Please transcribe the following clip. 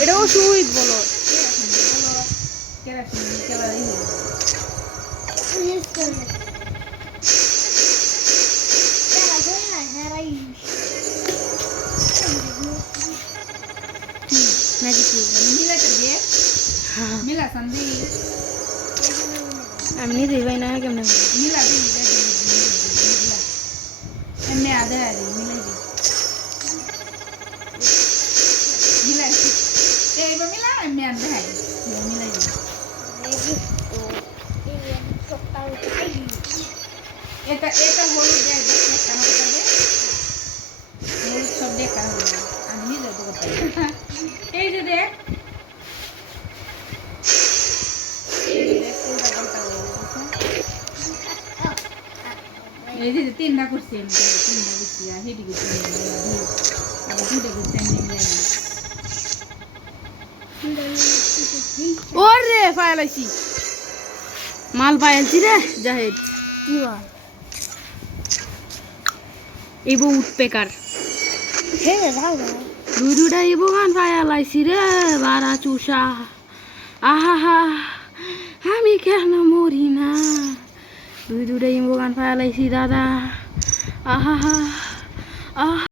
এটা ওষুধ বলো আমি নিজেই পাই না কেমন এটা হলুদ হলুদ সব দেখা হলো আমি নিজে তো করতে এই যে দেখ এই যে তিনটা করছি আমি তিনটা করছি আর হেঁটে গেছি আবার দুটো করছি আমি ওরে পায়ালাইছি মাল পায়ালছি রে জাহেদ কি বল ইবো উঠপেকার হে ভালো দুইটা ইবো গান পায়ালাইছি রে বারা চুষা আহা আমি কেন মরি না দুইটা ইবো গান পায়ালাইছি দাদা আহা